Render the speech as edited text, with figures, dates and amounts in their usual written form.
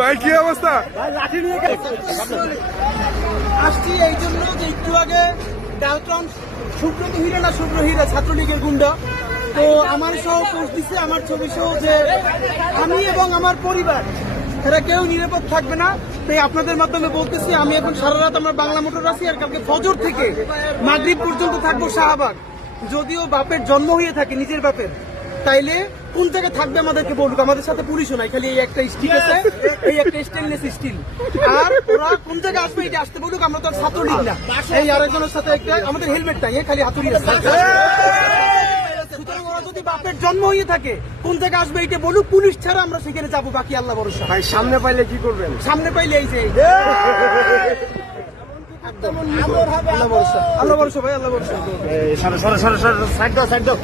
ভাই কি অবস্থা? আসছি এই জন্য যে একটু আগে ডালটন সুব্রত হীরা না শুভ্র হীরা ছাত্রলীগের গুন্ডা তো আমার সহ পোস্ট দিচ্ছে, আমার ছবি সহ, যে আমি এবং আমার পরিবার এরা কেউ নিরাপদ থাকবে না। তাই আপনাদের মাধ্যমে বলতেছি, আমি এখন সারা রাত আমার বাংলা মোটর আছি, আর কালকে ফজর থেকে মাগরিব পর্যন্ত থাকবো শাহবাগ। যদিও বাপের জন্ম হয়ে থাকে নিজের বাপের, তাইলে কোন জায়গায় থাকবে আমাদেরকে বলুক। আমাদের সাথে পুলিশও নাই, খালি এই একটা স্টিক আছে, এই একটা স্টেনলেস স্টিল। আর ওরা কোন জায়গায় আসবে এটা আসতে বলুক, আমরা তো আর ছাত্রলীগ না। এই আরেকজনের সাথে একটা আমাদের হেলমেট নাই, খালি হাতুড়ি আছে। সুতরাং ওরা যদি বাপের জন্ম হয়ে থাকে কোন জায়গায় আসবে এটা বলুক, পুলিশ ছাড়া আমরা সেখানে যাবো, বাকি আল্লাহ ভরসা। ভাই সামনে পাইলে কি করবেন? সামনে পাইলে এই যে আল্লাহ ভরসা, আল্লাহ ভরসা ভাই, আল্লাহ ভরসা। সাইড দাও